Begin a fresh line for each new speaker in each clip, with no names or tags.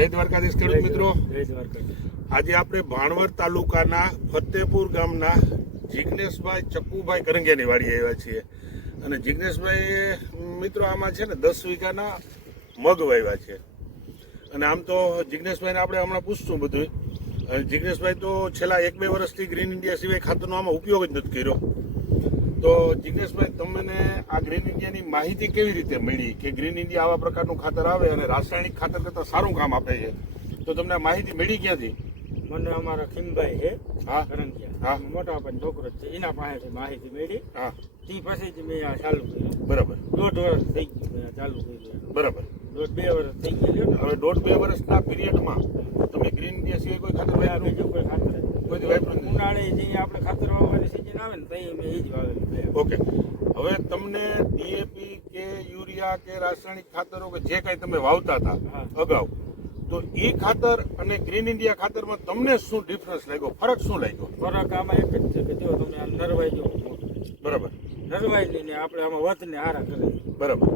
જય દ્વારકાધીશ ખેડૂત મિત્રો. આજે આપણે ભાણવર તાલુકાના ફતેપુર ગામના જિગ્નેશભાઈ ચક્કુભાઈ કરંગિયાની વાડી આવ્યા છીએ. અને જિગ્નેશભાઈ મિત્રો આમાં છે ને દસ વીઘાના મગ વાવ્યા છે. અને આમ તો જિગ્નેશભાઈને આપણે હમણાં પૂછશું બધું. અને જિગ્નેશભાઈ તો છેલ્લા એક બે વર્ષથી ગ્રીન ઇન્ડિયા સિવાય ખાતરનો આમાં ઉપયોગ જ નથી કર્યો. તો જિગ્નેશભાઈ તમને આ ગ્રીન ઇન્ડિયાની માહિતી કેવી રીતે મળી કે ગ્રીન ઇન્ડિયા આવા પ્રકારનું ખાતર આવે અને રાસાયણિક ખાતર કરતાં સારું કામ આપે છે? તો તમને માહિતી મળી ક્યાંથી?
મને અમારા ખીમભાઈ છે
હા. હા.
મોટા પણ છોકરો છે એના પાસેથી માહિતી મળી.
હા.
તે પછી જ મેં આ ચાલુ કર્યું.
બરાબર.
દોઢ વર્ષ થઈ ગયું ચાલુ કર્યું.
બરાબર.
દોઢ બે વર્ષ થઈ ગયું
હવે દોઢ બે વર્ષના પીરિયડમાં તમે ગ્રીન ઇન્ડિયા સિવાય કોઈ ખાતર
બીજું કોઈ ખાતર
કોઈ વાપર્યું
ઉનાળે જે આપણે ખાતર વાવવાની સિઝન આવે ને તઈ મેં એ જ વાવેલું
ઓકે. હવે તમને ડીએપી કે યુરિયા કે રાસાયણિક ખાતરો કે જે કાંઈ તમે વાવતા હતા. અગાઉ તો એ ખાતર અને ગ્રીન ઇન્ડિયા ખાતરમાં તમને શું ડિફરન્સ લાગ્યો? ફરક શું લાગ્યો?
ફરક આમાં એક જ છે કે જો તમે આ નરવાઈ જો
બરાબર.
નરવાઈ લઈને આપણે આમાં વધને હારા કરે.
બરાબર.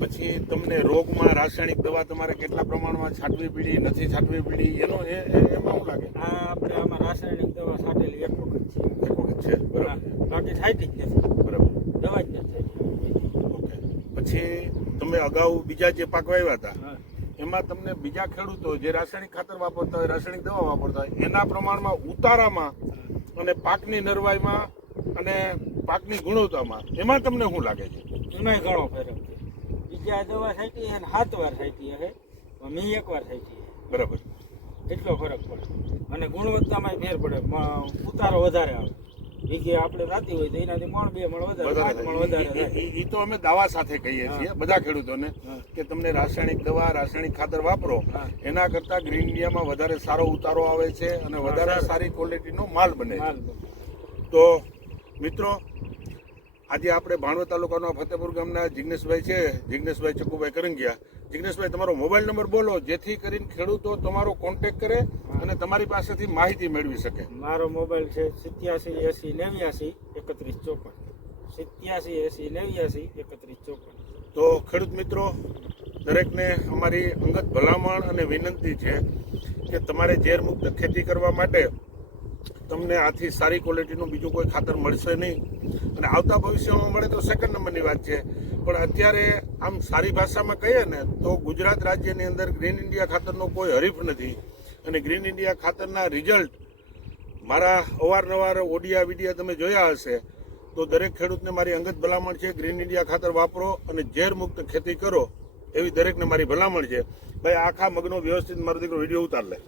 પછી તમને રોગમાં રાસાયણિક દવા તમારે કેટલા પ્રમાણમાં છાંટવી પડી નથી છાંટવી પડી એનો એ એમાં શું લાગે?
આ આપણે આમાં રાસાયણિક દવા છાંટેલી એક વખત છે.
છે બરાબર.
બાકી છાંટી જ નથી.
બરાબર.
દવા જ નથી
ઓકે. પછી તમે અગાઉ બીજા જે પાક વાવ્યા હતા એમાં તમને બીજા ખેડૂતો જે રાસાયણિક ખાતર વાપરતા હોય રાસાયણિક દવા વાપરતા હોય એના પ્રમાણમાં ઉતારામાં અને પાકની નરવાઈમાં અને પાકની ગુણવત્તામાં એમાં તમને શું લાગે છે?
એમાંય ઘણો ફરક છે. બીજા દવા સાચી છે ને સાત વાર સાચી હશે મેં એક વાર સાચી છે.
બરાબર.
એટલો ફરક પડે. અને ગુણવત્તામાં ફેર પડે. ઉતારો વધારે આવે. વીઘે આપણે રાતી હોય તો એનાથી મણ બે મણ વધારે મણ વધારે
વધારે એ તો અમે દાવા સાથે કહીએ છીએ બધા ખેડૂતોને કે તમને રાસાયણિક દવા રાસાયણિક ખાતર વાપરો. એના કરતા ગ્રીન ઇન્ડિયામાં વધારે સારો ઉતારો આવે છે અને વધારે
સારી
ક્વોલિટીનો માલ બને છે. તો મિત્રો આજે આપણે ભાણવડ તાલુકાના ફતેપુર ગામના જિગ્નેશભાઈ છે. જિગ્નેશભાઈ ચકુભાઈ કરંગિયા. જિગ્નેશભાઈ તમારો મોબાઈલ નંબર બોલો જેથી કરીને ખેડૂતો તમારો કોન્ટેક્ટ કરે અને તમારી પાસેથી માહિતી મેળવી શકે.
મારો મોબાઈલ છે સિત્યાસી એસી નેવ્યાસી એકત્રીસ ચોપન. સિત્યાસી એસી નેવ્યાસી એકત્રીસ ચોપન.
તો ખેડૂત મિત્રો દરેકને અમારી અંગત ભલામણ અને વિનંતી છે કે તમારે ઝેરમુક્ત ખેતી કરવા માટે તમને આથી સારી ક્વોલિટીનું બીજું કોઈ ખાતર મળશે નહીં. અને આવતા ભવિષ્યમાં મળે તો સેકન્ડ નંબરની વાત છે. પણ અત્યારે આમ સારી ભાષામાં કહીએ ને, તો ગુજરાત રાજ્યની અંદર ગ્રીન ઇન્ડિયા ખાતરનો કોઈ હરીફ નથી. અને ગ્રીન ઇન્ડિયા ખાતરના રિઝલ્ટ મારા અવારનવાર ઓડિયા વિડિયા તમે જોયા હશે, તો દરેક ખેડૂતને મારી અંગત ભલામણ છે ગ્રીન ઇન્ડિયા ખાતર વાપરો અને ઝેરમુક્ત ખેતી કરો, એવી દરેકને મારી ભલામણ છે. ભાઈ, આખા મગનો વ્યવસ્થિત મારો દીકરો વીડિયો ઉતાર લે.